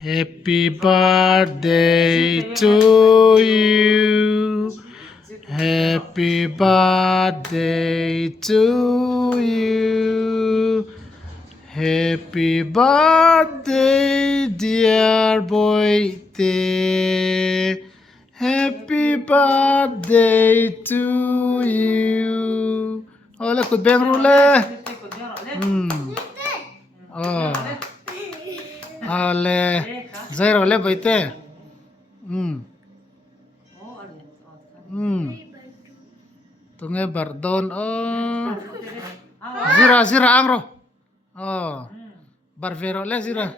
Happy birthday to you. Happy birthday to you. Happy birthday, dear boy. Happy birthday to you. Ole, kut beng rule. Hmm. Oh. Ole. Zai role baite. Hmm. Hmm. Tunge bardon. Oh. Zira zira angro. Oh. Barvero le zira.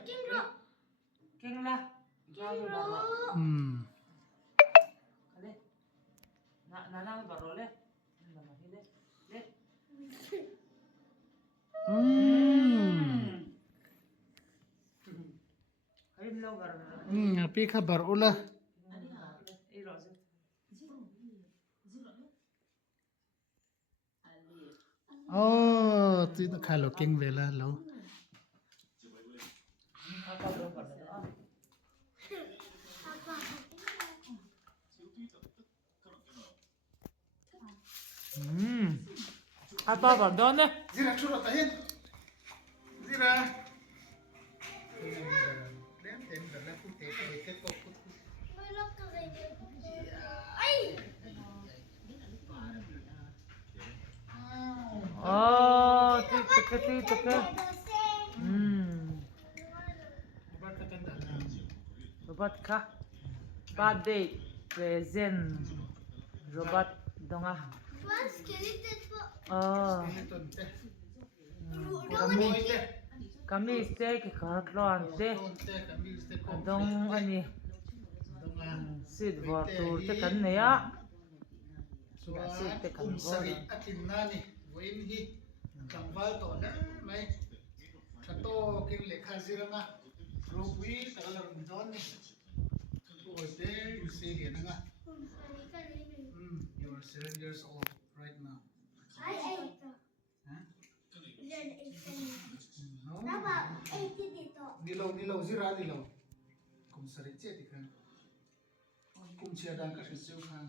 Hmm. Hmm. Happy kabar ula. Oh, tu khalo king vela lo. Apa pardon deh. Zira churo tahin. Zira. Den den dala pute pute ko put. Oh, tike. Bar katan dala. Robot kah? Birthday present. Robot donga. Oh, Skeleton te. kami kami stay ke kharlon te. Ton te kamil te ko. Dong ani Donga. sid vor tur te kan ne ya. Suan kum sari atin nani. Wain hi. Kambal to na mai. Chato king lekha zira nga. Rupwi tagalar don ni. Ote sili na nga. You are 7 years old right now. Huh? No. Nilaw zira nilaw. Kum sari che ti kan. Kum chia dan ka siu kan.